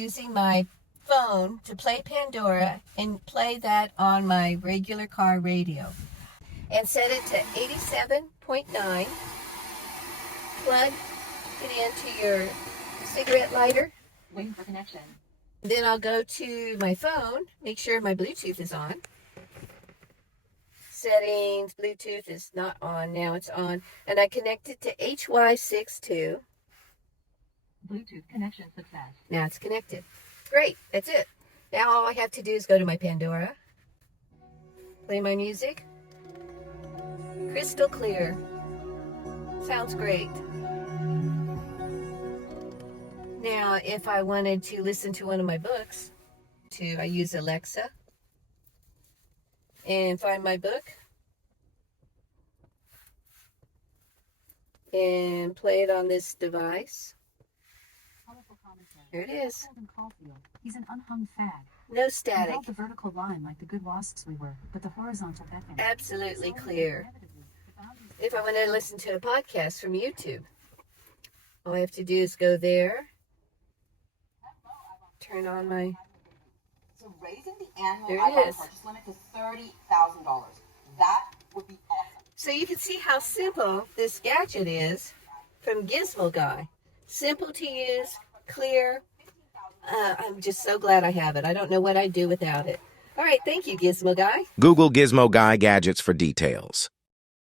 using my phone to play Pandora and play that on my regular car radio. And set it to 87.9. Plug it into your cigarette lighter. Waiting for connection. Then I'll go to my phone, make sure my Bluetooth is on. Settings, Bluetooth is not on, now it's on. And I connect it to HY62. Bluetooth connection success. Now it's connected. Great, that's it. Now all I have to do is go to my Pandora, play my music. Crystal clear. Sounds great. Now, if I wanted to listen to one of my books, I use Alexa and find my book and play it on this device. There it is. He's an unhung fag. No We static. held the vertical line like the good wasps we were, but the horizontal beckoned. Absolutely clear. If I want to listen to a podcast from YouTube, all I have to do is go there, turn on my... So raising the annual There it iPhone is. purchase limit to $30,000. That would be awesome. So you can see how simple this gadget is from Gizmo Guy. Simple to use, clear. I'm just so glad I have it. I don't know what I'd do without it. All right, thank you, Gizmo Guy. Google Gizmo Guy Gadgets for details.